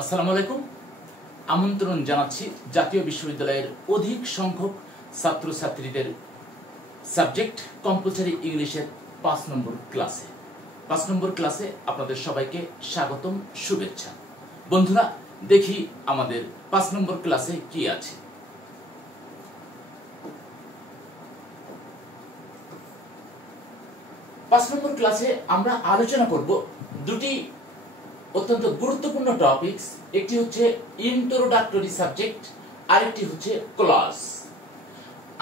আসসালামু আলাইকুম। আমন্ত্রণ জানাচ্ছি জাতীয় বিশ্ববিদ্যালয়ের অধিক সংখ্যক ছাত্রছাত্রীদের সাবজেক্ট কম্পালসারি ইংলিশের ৫ নম্বর ক্লাসে। ৫ নম্বর ক্লাসে আপনাদের সবাইকে স্বাগতম, শুভেচ্ছা। বন্ধুরা, দেখি আমাদের ৫ নম্বর ক্লাসে কি আছে। পাঁচ নম্বর ক্লাসে আমরা আলোচনা করব দুটি অত্যন্ত গুরুত্বপূর্ণ টপিকস। একটি হচ্ছে ইন্ট্রোডাক্টরি সাবজেক্ট, আরেকটি হচ্ছে ক্লজ।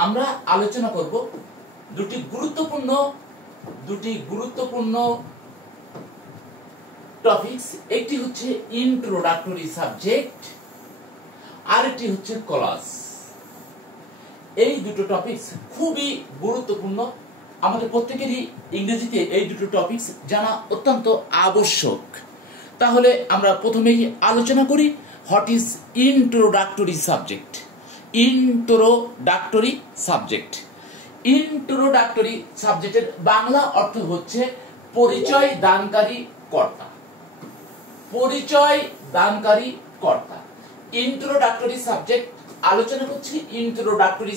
আমরা আলোচনা করব দুটি গুরুত্বপূর্ণ টপিকস। একটি হচ্ছে ইন্ট্রোডাক্টরি সাবজেক্ট, আরেকটি হচ্ছে ক্লজ। এই দুটো টপিকস খুবই গুরুত্বপূর্ণ। আমাদের প্রত্যেকেরই ইংরেজিতে এই দুটো টপিকস জানা অত্যন্ত আবশ্যক। তাহলে আমরা প্রথমেই আলোচনা করি what is introductory subject. Introductory subject সাবজেক্টের বাংলা অর্থ হচ্ছে পরিচয় দানকারী কর্তা। পরিচয় দানকারী কর্তা। ইন্ট্রোডাক্টরি সাবজেক্ট আলোচনা করছি। ইন্ট্রোডাক্টরি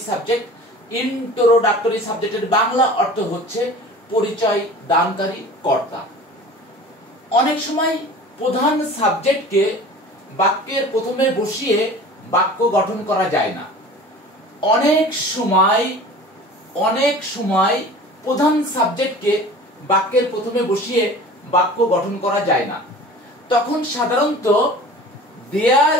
সাবজেক্টের বাংলা অর্থ হচ্ছে পরিচয় দানকারী কর্তা। অনেক সময় প্রধান সাবজেক্টকে বাক্যের প্রথমে বসিয়ে বাক্য গঠন করা যায় না। অনেক সময় প্রধান সাবজেক্টকে বাক্যের প্রথমে বসিয়ে বাক্য গঠন করা যায় না। তখন সাধারণত দেয়ার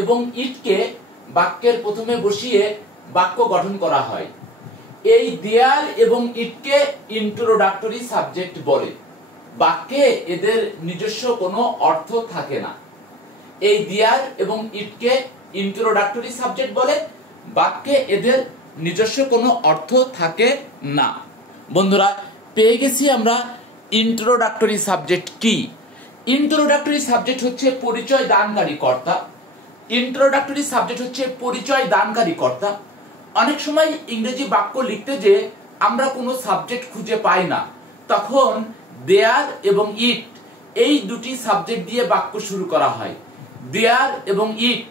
এবং ইটকে বাক্যের প্রথমে বসিয়ে বাক্য গঠন করা হয়। এই দেয়ার এবং ইটকে ইন্ট্রোডাক্টরি সাবজেক্ট বলে। বাক্যে এদের নিজস্ব কোনো অর্থ থাকে না। এই দেয়ার এবং ইটকে ইন্ট্রোডাক্টরি সাবজেক্ট বলে, বাক্যে এদের নিজস্ব কোনো অর্থ থাকে না। বন্ধুরা, পেয়ে গেছি আমরা ইন্ট্রোডাক্টরি সাবজেক্ট কি। ইন্ট্রোডাক্টরি সাবজেক্ট হচ্ছে পরিচয় দানকারী কর্তা। অনেক সময় ইংরেজি বাক্য লিখতে যে আমরা কোনো সাবজেক্ট খুঁজে পাই না, তখন দেয়ার এবং ইট এই দুটি সাবজেক্ট দিয়ে বাক্য শুরু করা হয়। দেয়ার এবং ইট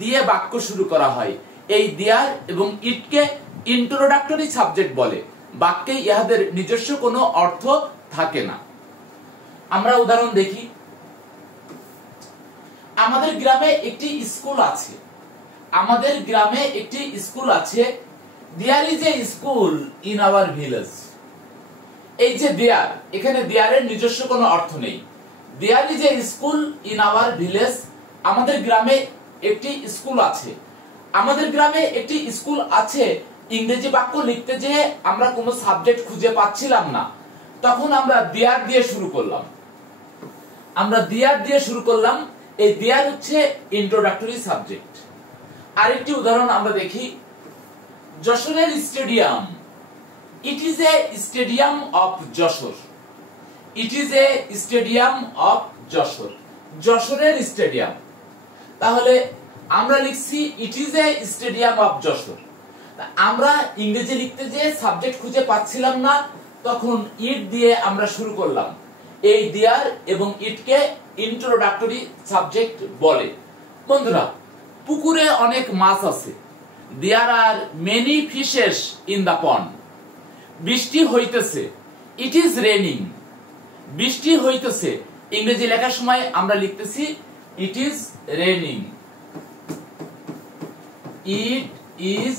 দিয়ে বাক্য শুরু করা হয়। এই দেয়ার এবং ইটকে ইন্ট্রোডাক্টরি সাবজেক্ট বলে। বাক্যে ইহাদের নিজস্ব কোনো অর্থ থাকে না। আমরা উদাহরণ দেখি। আমাদের গ্রামে একটি স্কুল আছে। There is a school in our village. এই যে দেয়ার, এখানে দেয়ারের নিজস্ব কোনো অর্থ নেই। There is a school in our village. আমাদের গ্রামে একটি স্কুল আছে। আমাদের গ্রামে একটি স্কুল আছে ইংরেজি বাক্য লিখতে যে আমরা কোনো সাবজেক্ট খুঁজে পাচ্ছিলাম না, তখন আমরা দেয়ার দিয়ে শুরু করলাম। এই দেয়ার হচ্ছে ইন্ট্রোডাক্টরি সাবজেক্ট। আরেকটি উদাহরণ আমরা দেখি। যশোরের stadium. It is a stadium of Jessore. যশোরের স্টেডিয়াম। তাহলে আমরা লিখছি ইট is a stadium of Jessore. আমরা ইংরেজি লিখতে যে সাবজেক্ট খুঁজে পাচ্ছিলাম না, তখন ইট দিয়ে আমরা শুরু করলাম। এই দেয়ার এবং ইটকে ইন্ট্রোডাক্টরি সাবজেক্ট বলে। বন্ধুরা, পুকুরে অনেক মাছ আছে। There are many fishes in the pond. বৃষ্টি হইতেছে। It is raining. বৃষ্টি হইতেছে। ইংরেজি লেখার সময় আমরা লিখতেছি it is raining. It is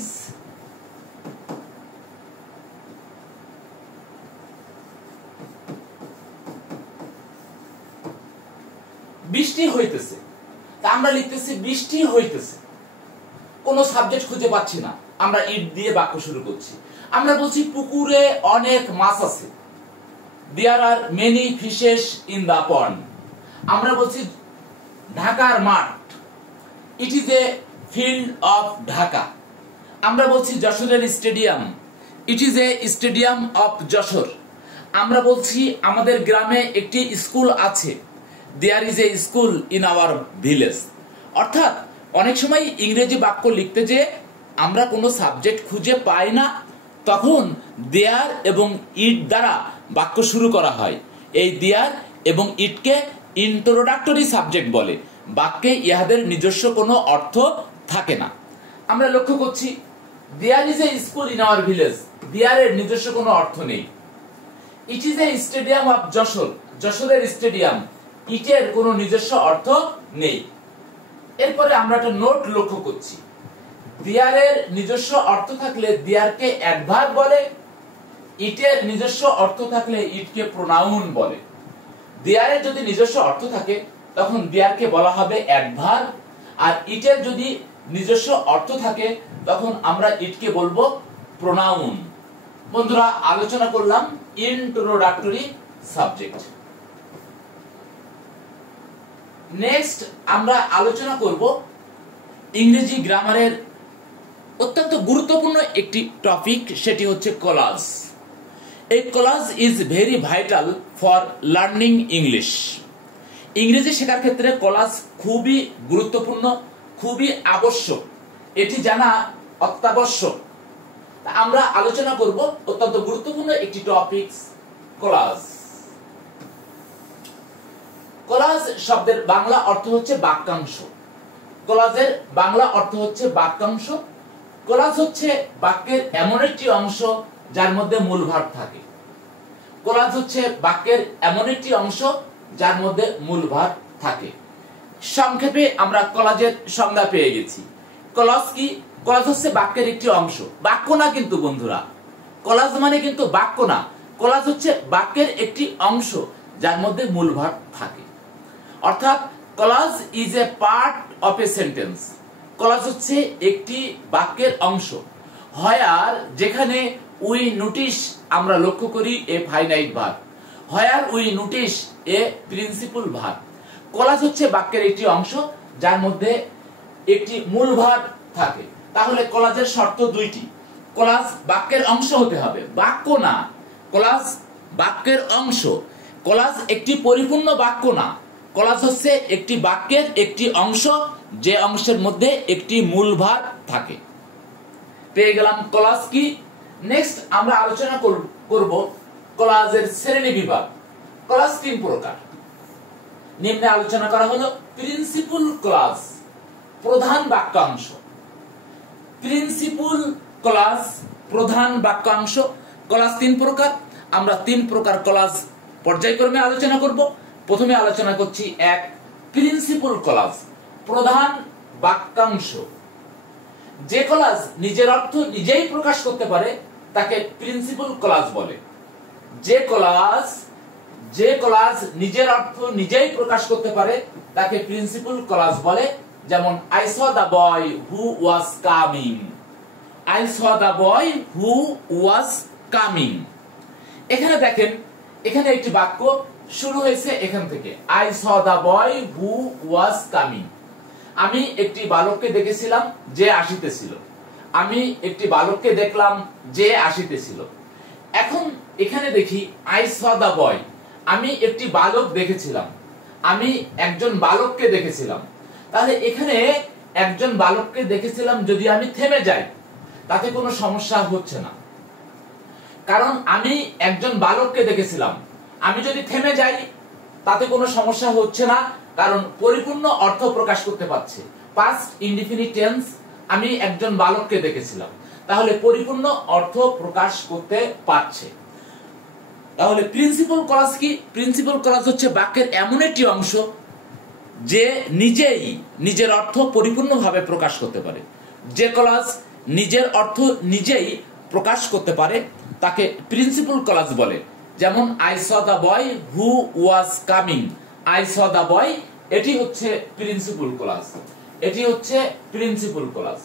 বৃষ্টি হইতেছে। তা আমরা লিখতেছি বৃষ্টি হইতেছে। কোনো সাবজেক্ট খুঁজে পাচ্ছি না, আমরা ইট দিয়ে বাক্য শুরু করছি। আমরা বলছি পুকুরে অনেক মাছ আছে। There are many fishes in the pond. আমরা বলছি ঢাকার মাঠ। It is a field of Dhaka. আমরা বলছি যশোরের stadium. It is a stadium of Jessore. আমরা বলছি আমাদের গ্রামে একটি স্কুল আছে। There is a school in our village. অর্থাৎ অনেক সময় ইংরেজি বাক্য লিখতে যে আমরা কোনো সাবজেক্ট খুঁজে পাই না, তখন দেয়ার এবং ইট দ্বারা বাক্য শুরু করা হয়। এই দেয়ার এবং ইটকে ইন্ট্রোডাক্টরি সাবজেক্ট বলে। বাক্যে ইহাদের নিজস্ব কোনো অর্থ থাকে না। আমরা লক্ষ্য করছি there is a school in our village, দেয়ারের নিজস্ব কোনো অর্থ নেই। It is a stadium of Jessore, যশোরের স্টেডিয়াম, ইটের কোনো নিজস্ব অর্থ নেই। এরপরে আমরা একটা নোট লক্ষ্য করছি, দেয়ারের নিজস্ব অর্থ থাকলে দেয়ারকে অ্যাডভার্ব বলে, ইটের নিজস্ব অর্থ থাকলে ইটকে প্রোনাউন বলে। দেয়ারের যদি নিজস্ব অর্থ থাকে তখন দেয়ারকে বলা হবে অ্যাডভার্ব, আর ইটের যদি নিজস্ব অর্থ থাকে তখন আমরা ইটকে বলবো প্রোনাউন। বন্ধুরা, আলোচনা করলাম ইন্ট্রোডাক্টরি সাবজেক্ট। নেক্সট আমরা আলোচনা করব ইংরেজি গ্রামারের অত্যন্ত গুরুত্বপূর্ণ একটি টপিক, সেটি হচ্ছে ক্লজ। এই clause is very vital for learning English. ইংরেজি শেখার ক্ষেত্রে ক্লজ খুবই গুরুত্বপূর্ণ, খুবই আবশ্যক, এটি জানা অত্যাবশ্যক। আমরা আলোচনা করব অত্যন্ত গুরুত্বপূর্ণ একটি টপিক, ক্লজ। ক্লজ শব্দের বাংলা অর্থ হচ্ছে বাক্যাংশ। ক্লজের বাংলা অর্থ হচ্ছে বাক্যাংশ। ক্লজ হচ্ছে বাক্যের এমন একটি অংশ যার মধ্যে মূল ভার্ব থাকে। ক্লজ হচ্ছে বাক্যের এমন একটি অংশ যার মধ্যে মূল ভার্ব থাকে। সংক্ষেপে আমরা ক্লজের সংজ্ঞা পেয়ে গেছি। ক্লজ কি? ক্লজ হচ্ছে বাক্যের একটি অংশ, বাক্য না কিন্তু বন্ধুরা। ক্লজ মানে কিন্তু বাক্য না, ক্লজ হচ্ছে বাক্যের একটি অংশ যার মধ্যে মূল ভার্ব থাকে। অর্থাৎ clause is a part of a sentence. ক্লজ হচ্ছে একটি বাক্যের অংশ। হোয়ার, যেখানে উই নোটিস আমরা লক্ষ্য করি a finite verb, where we notice a principal verb. Clause হচ্ছে বাক্যের একটি অংশ যার মধ্যে একটি মূল ভার্ব থাকে। তাহলে ক্লজের শর্ত দুইটি, ক্লজ বাক্যের অংশ হতে হবে, বাক্য না। ক্লজ বাক্যের অংশ, ক্লজ একটি পরিপূর্ণ বাক্য না। ক্লজ হচ্ছে একটি বাক্যের একটি অংশ যে অংশের মধ্যে একটি মূল ভার্ব থাকে। পেয়ে গেলাম ক্লজ কি। নেক্সট আমরা আলোচনা করব ক্লজের শ্রেণী বিভাগ। ক্লজ তিন প্রকার, নিম্নে আলোচনা করা হলো প্রিন্সিপাল ক্লজ, প্রধান বাক্যাংশ। প্রিন্সিপাল ক্লজ, প্রধান বাক্যাংশ। ক্লজ তিন প্রকার, আমরা তিন প্রকার ক্লজ পর্যায়ক্রমে আলোচনা করব। প্রথমে আলোচনা করছি এক, প্রিন্সিপাল ক্লজ, প্রধান বাক্যাংশ। যে ক্লজ নিজের অর্থ নিজেই প্রকাশ করতে পারে তাকে প্রিন্সিপাল ক্লজ বলে। যে ক্লজ নিজের অর্থ নিজেই প্রকাশ করতে পারে তাকে প্রিন্সিপাল ক্লজ বলে। যেমন I saw the boy who was coming, I saw the boy who was coming. এখানে দেখেন, এখানে একটি বাক্য শুরু হয়েছে এখান থেকে, I saw the boy who was coming. আমি একটি বালককে দেখেছিলাম যে আসিতেছিল। আমি একটি বালককে দেখলাম যে আসিতেছিল। এখন এখানে দেখি আই স দ্য বয়, আমি একটি বালক দেখেছিলাম, আমি একজন বালককে দেখেছিলাম। তাহলে এখানে একজন বালককে দেখেছিলাম যদি আমি থেমে যাই তাতে কোনো সমস্যা হচ্ছে না, কারণ আমি একজন বালককে দেখেছিলাম। আমি যদি থেমে যাই তাতে কোনো সমস্যা হচ্ছে না, কারণ পরিপূর্ণ অর্থ প্রকাশ করতে পারছে। পাস্ট ইনডিফিনিট টেন্স, আমি একজন বালককে দেখেছিলাম, তাহলে পরিপূর্ণ অর্থ প্রকাশ করতে পারছে। তাহলে প্রিন্সিপাল ক্লজ কি? প্রিন্সিপাল ক্লজ হচ্ছে বাক্যের এমন একটি অংশ যে নিজেই নিজের অর্থ পরিপূর্ণভাবে প্রকাশ করতে পারে। যে ক্লজ নিজের অর্থ নিজেই প্রকাশ করতে পারে তাকে প্রিন্সিপাল ক্লজ বলে। যেমন I saw the boy who was coming, I saw the boy, এটি হচ্ছে প্রিন্সিপাল ক্লজ, এটি হচ্ছে principal clause.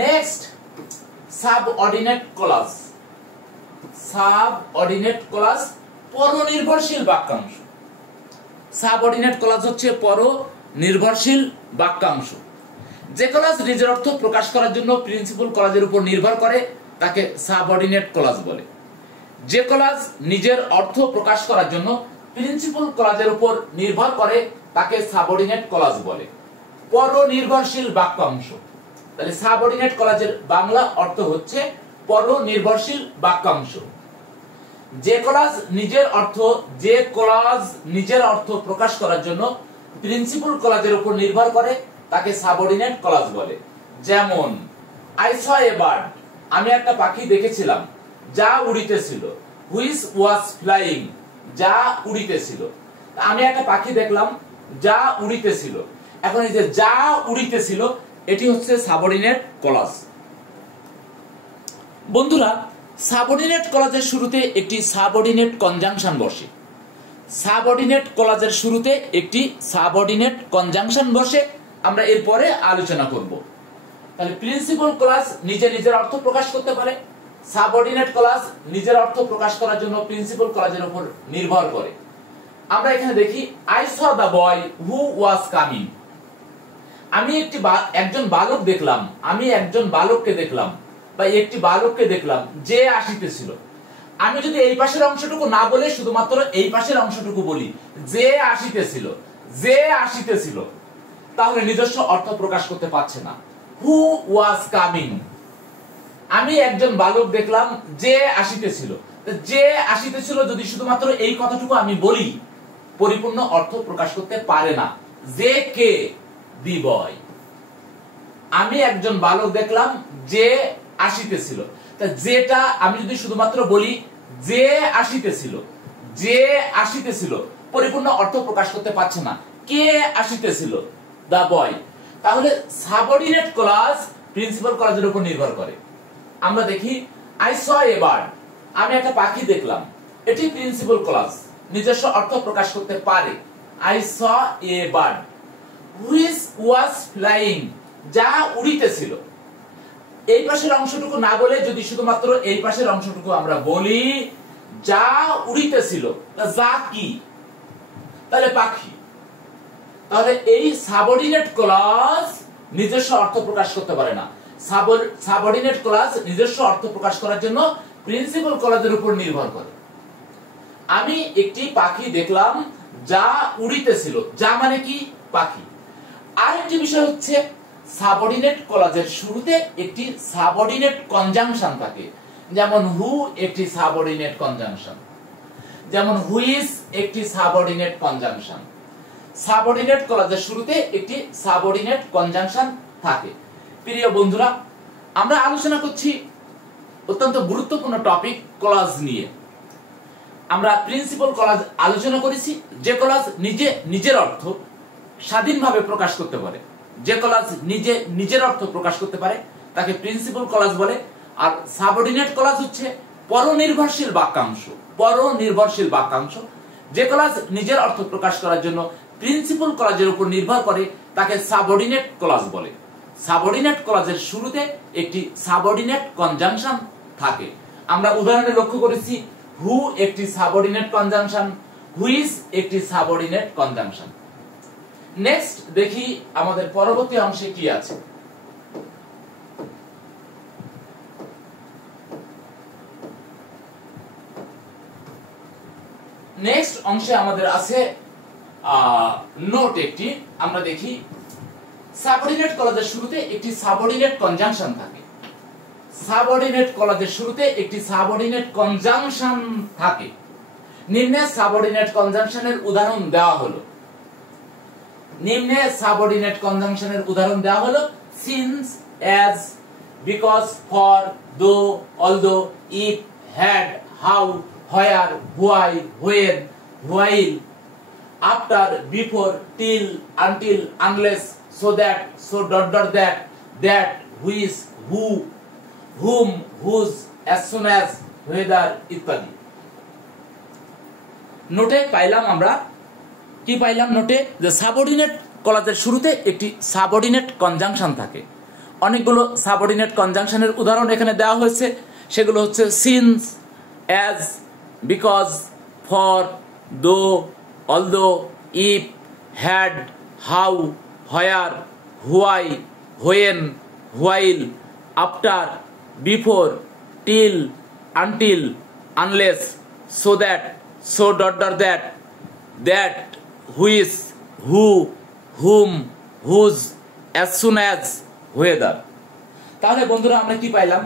Next, subordinate clause. Subordinate clause পরনির্ভরশীল বাক্যাংশ। সাবঅর্ডিনেট ক্লজ হচ্ছে পরনির্ভরশীল বাক্যাংশ। যে ক্লজ নিজের অর্থ প্রকাশ করার জন্য প্রিন্সিপাল ক্লজের উপর নির্ভর করে তাকে সাবঅর্ডিনেট ক্লজ বলে। যে ক্লজ নিজের অর্থ প্রকাশ করার জন্য প্রিন্সিপাল ক্লজের উপর নির্ভর করে তাকে সাবঅর্ডিনেট ক্লজ বলে। পরনির্ভরশীল বাক্যাংশ, তাহলে সাবঅর্ডিনেট ক্লজের বাংলা অর্থ হচ্ছে পরনির্ভরশীল বাক্যাংশ। যে ক্লজ নিজের অর্থ প্রকাশ করার জন্য প্রিন্সিপাল ক্লজের উপর নির্ভর করে তাকে সাবঅর্ডিনেট ক্লজ বলে। যেমন আই স এ বার্ড, আমি একটা পাখি দেখেছিলাম যা উড়িতেছিল। হুইচ ওয়াজ ফ্লাইং, যা উড়িতেছিল। আমি একটা পাখি দেখলাম যা উড়িতেছিল। এখন এই যে যা উড়িতেছিল এটি হচ্ছে সাবঅর্ডিনেট ক্লজ। বন্ধুরা, সাবঅর্ডিনেট ক্লজের শুরুতে একটি সাবঅর্ডিনেট কনজাংশন বসে। সাবঅর্ডিনেট ক্লজের শুরুতে একটি সাবঅর্ডিনেট কনজাংশন বসে, আমরা এরপরে আলোচনা করব। তাহলে প্রিন্সিপাল ক্লজ নিজের অর্থ প্রকাশ করতে পারে, সাবঅর্ডিনেট ক্লজ নিজের অর্থ প্রকাশ করার জন্য প্রিন্সিপাল ক্লজের উপর নির্ভর করে। আমরা এখানে দেখি I saw the boy who was coming. আমি একজন বালককে দেখলাম বা একটি বালককে দেখলাম যে আসিতেছিল। আমি যদি এই পাশের অংশটুকু না বলে শুধুমাত্র এই পাশের অংশটুকু বলি যে আসিতেছিল, তাহলে নিজস্ব অর্থ প্রকাশ করতে পারছে না। হু ওয়াজ কামিং, আমি একজন বালক দেখলাম যে আসিতেছিল। যে আসিতেছিল যদি শুধুমাত্র এই কথাটুকু আমি বলি পরিপূর্ণ অর্থ প্রকাশ করতে পারে না। যে কে, দি বয়। আমি একজন বালক দেখলাম যে আসিতেছিল, তা যেটা আমি যদি শুধুমাত্র বলি যে আসিতেছিল পরিপূর্ণ অর্থ প্রকাশ করতে পারছে না। কে আসিতেছিল, দা বয়। তাহলে সাবঅর্ডিনেট ক্লজ প্রিন্সিপাল ক্লজের উপর নির্ভর করে। আমরা দেখি আই স এ বার্ড, আমি একটা পাখি দেখলাম, এটি প্রিন্সিপাল ক্লজ, নিজস্ব অর্থ প্রকাশ করতে পারে। I saw a bird. Which was flying, যা উড়িতেছিল। এই পাশের অংশটুকু না বলে যদি শুধুমাত্র এই পাশের অংশটুকু আমরা বলি যা উড়িতেছিল, যা কি, তাহলে পাখি। তাহলে এই সাবঅর্ডিনেট ক্লজ নিজস্ব অর্থ প্রকাশ করতে পারে না। সাবঅর্ডিনেট ক্লজ নিজস্ব অর্থ প্রকাশ করার জন্য প্রিন্সিপাল ক্লজের উপর নির্ভর করে। আমি একটি পাখি দেখলাম যা উড়িতেছিল, যা মানে কি, পাখি। আরেকটি বিষয় হচ্ছে সাবঅর্ডিনেট ক্লজের শুরুতে একটি সাবঅর্ডিনেট কনজাংশন থাকে। যেমন হু একটি সাবঅর্ডিনেট কনজাংশন, যেমন হুইচ একটি সাবঅর্ডিনেট কনজাংশন। সাবঅর্ডিনেট ক্লজের শুরুতে একটি সাবঅর্ডিনেট কনজাংশন থাকে। প্রিয় বন্ধুরা, আমরা আলোচনা করছি অত্যন্ত গুরুত্বপূর্ণ টপিক ক্লজ নিয়ে। আমরা প্রিন্সিপাল ক্লজ আলোচনা করেছি, যে ক্লজ নিজের অর্থ স্বাধীনভাবে প্রকাশ করতে পারে। যে ক্লজ নিজের অর্থ প্রকাশ করতে পারে তাকে প্রিন্সিপাল ক্লজ বলে। আর সাবঅর্ডিনেট ক্লজ হচ্ছে পরনির্ভরশীল বাক্যাংশ। যে ক্লজ নিজের অর্থ প্রকাশ করার জন্য প্রিন্সিপাল ক্লজের উপর নির্ভর করে তাকে সাবঅর্ডিনেট ক্লজ বলে। সাবঅর্ডিনেট ক্লজের শুরুতে একটি সাবঅর্ডিনেট কনজাংশন থাকে। আমরা উদাহরণে লক্ষ্য করেছি হু একটি সাবঅর্ডিনেট কনজাংশন, হুইচ একটি সাবঅর্ডিনেট কনজাংশন। নেক্সট দেখি আমাদের পরবর্তী অংশে কি আছে। নেক্সট অংশে আমাদের আছে নোট একটি। আমরা দেখি সাবঅর্ডিনেট ক্লজের শুরুতে একটি সাবঅর্ডিনেট কনজাংশন থাকে। সাবঅর্ডিনেট ক্লজের শুরুতে একটি সাবঅর্ডিনেট কনজাংশন থাকে। নিম্নে সাবঅর্ডিনেট কনজাংশনের উদাহরণ দেওয়া হলো। Since, as, because, for, though, although, if, had, how, where, why, when, while, after, before, till, until, unless, so that, so dot dot that, which, who, whom, whose, as soon as, whether ইত্যাদি। নোটে পাইলাম আমরা কি পাইলাম? নোটে যে subordinate ক্লজের শুরুতে একটি সাবঅর্ডিনেট কনজাংশন থাকে। অনেকগুলো সাবঅর্ডিনেট কনজাংশনের উদাহরণ এখানে দেওয়া হয়েছে। সেগুলো হচ্ছে since, as, because, for, though, although, if, had, how, where, why, when, while, after, before, till, until, unless, so that, so dot dot that, which, who, whom, whose, as soon as, whether। তাহলে বন্ধুরা আমরা কি পাইলাম?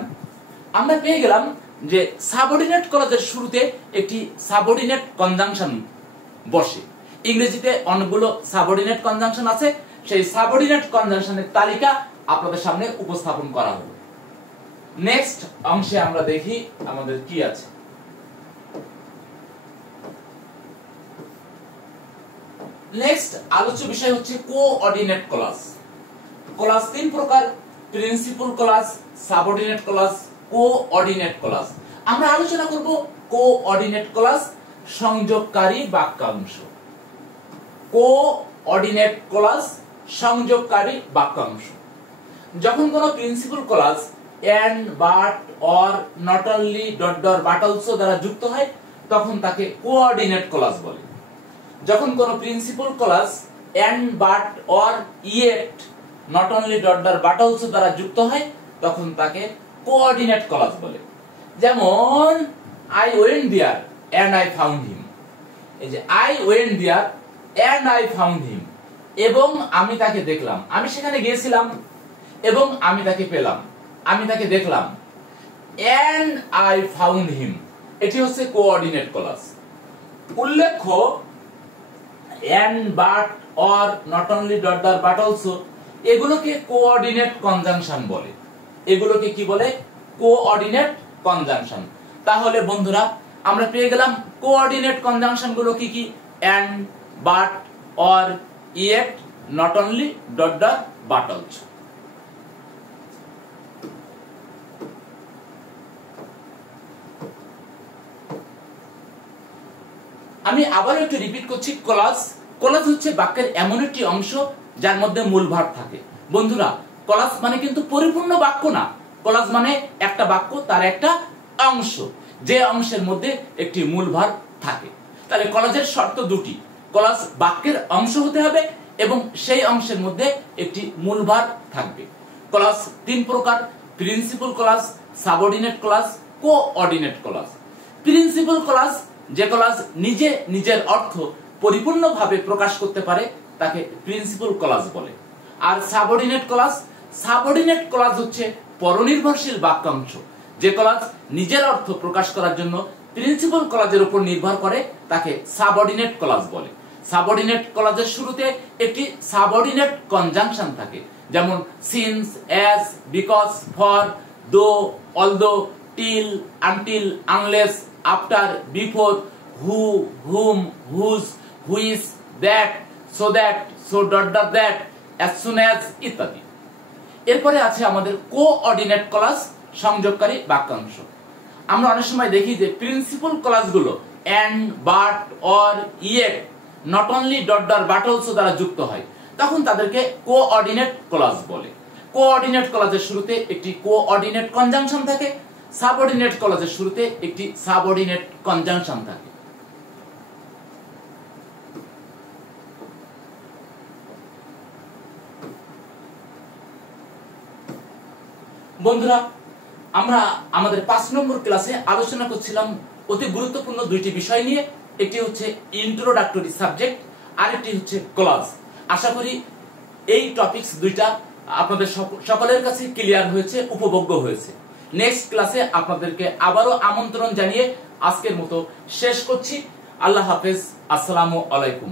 আমরা পেয়ে গেলাম যে subordinate ক্লজের শুরুতে একটি সাবঅর্ডিনেট কনজাংশন বসে। ইংরেজিতে অনেকগুলো সাবঅর্ডিনেট কনজাংশন আছে, সেই সাবঅর্ডিনেট কনজাংশনের তালিকা আপনাদের সামনে উপস্থাপন করা হলো। নেক্সট অংশে আমরা দেখি আমাদের কি আছে। নেক্সট আলোচ্য বিষয় হচ্ছে কোঅর্ডিনেট ক্লজ। ক্লজ তিন প্রকার: principal clause, subordinate clause, coordinate clause. আমরা আলোচনা করব কোঅর্ডিনেট ক্লজ, সংযোগকারী বাক্যাংশ। কোঅর্ডিনেট ক্লজ, সংযোগকারী বাক্যাংশ। যখন কোনো principal clause and, but, or, not only, dot dot but also দ্বারা যুক্ত হয় তখন তাকে কোঅর্ডিনেট ক্লজ বলে। যখন কোনো principal clause and, but, or, yet, not only, dot dot but also দ্বারা যুক্ত হয় তখন তাকে কোঅর্ডিনেট ক্লজ বলে। যেমন I went there and I found him. এই যে I went there and I found him, এবং আমি তাকে দেখলাম, আমি সেখানে গিয়েছিলাম এবং আমি তাকে পেলাম, আমি তাকে দেখলাম। এন্ড আই ফাউন্ড হিম, এটি হচ্ছে কোঅর্ডিনেট ক্লজ। উল্লেখ্য and, but, or, not only, dot dot but also এগুলোকে কোঅর্ডিনেট কনজাংশন বলে। এগুলোকে কি বলে? Coordinate conjunction. তাহলে বন্ধুরা আমরা পেয়ে গেলাম কোঅর্ডিনেট কনজাংশন গুলো কি কি: and, but, or, yet, not only, dot dot but also. আমি আবার একটু রিপিট করছি। ক্লজ, ক্লজ হচ্ছে বাক্যের এমন একটি অংশ যার মধ্যে মূল ভার্ব থাকে। বন্ধুরা ক্লজ মানে কিন্তু পরিপূর্ণ বাক্য না, ক্লজ মানে একটা বাক্য তার একটা অংশ, যে অংশের মধ্যে একটি মূল ভার্ব থাকে। তাহলে ক্লজের শর্ত দুটি: ক্লজ বাক্যের অংশ হতে হবে এবং সেই অংশের মধ্যে একটি মূল ভার্ব থাকবে। ক্লজ তিন প্রকার: principal clause, subordinate clause, coordinate clause. Principal clause, যে ক্লজ নিজে নিজের অর্থ পরিপূর্ণভাবে প্রকাশ করতে পারে তাকে প্রিন্সিপাল ক্লজ বলে। আর সাবঅর্ডিনেট ক্লজ, সাবঅর্ডিনেট ক্লজ হচ্ছে পরনির্ভরশীল বাক্যাংশ, যে ক্লজ নিজের অর্থ প্রকাশ করার জন্য প্রিন্সিপাল ক্লজের উপর নির্ভর করে তাকে সাবঅর্ডিনেট ক্লজ বলে। সাবঅর্ডিনেট ক্লজের শুরুতে একটি সাবঅর্ডিনেট কনজাংশন থাকে, যেমন since, as, because, for, though, although, till, until, unless, after, before, who, whom, whose, which, that, so that, so dot dot that, as soon as ইত্যাদি। এরপরে আছে আমাদের কোঅর্ডিনেট ক্লজ, সংযোগকারী বাক্যাংশ। আমরা অনেক সময় দেখি যে প্রিন্সিপাল ক্লজগুলো and, but, or, yet, not only, dot dot but also দ্বারা যুক্ত হয়, তখন তাদেরকে কোঅর্ডিনেট ক্লজ বলে। কোঅর্ডিনেট ক্লজের শুরুতে একটি কোঅর্ডিনেট কনজাংশন থাকে, সাবঅর্ডিনেট ক্লজের শুরুতে একটি সাবঅর্ডিনেট কনজাংশন থাকে। বন্ধুরা আমরা আমাদের 5 নম্বর ক্লাসে আলোচনা করছিলাম অতি গুরুত্বপূর্ণ দুইটি বিষয় নিয়ে। একটি হচ্ছে ইন্ট্রোডাক্টরি সাবজেক্ট, আরেকটি হচ্ছে ক্লজ। আশা করি এই টপিকস দুইটা আপনাদের সকলের কাছে ক্লিয়ার হয়েছে, উপভোগ্য হয়েছে। নেক্সট ক্লাসে আপনাদেরকে আবারও আমন্ত্রণ জানিয়ে আজকের মতো শেষ করছি। আল্লাহ হাফেজ, আসসালামু আলাইকুম।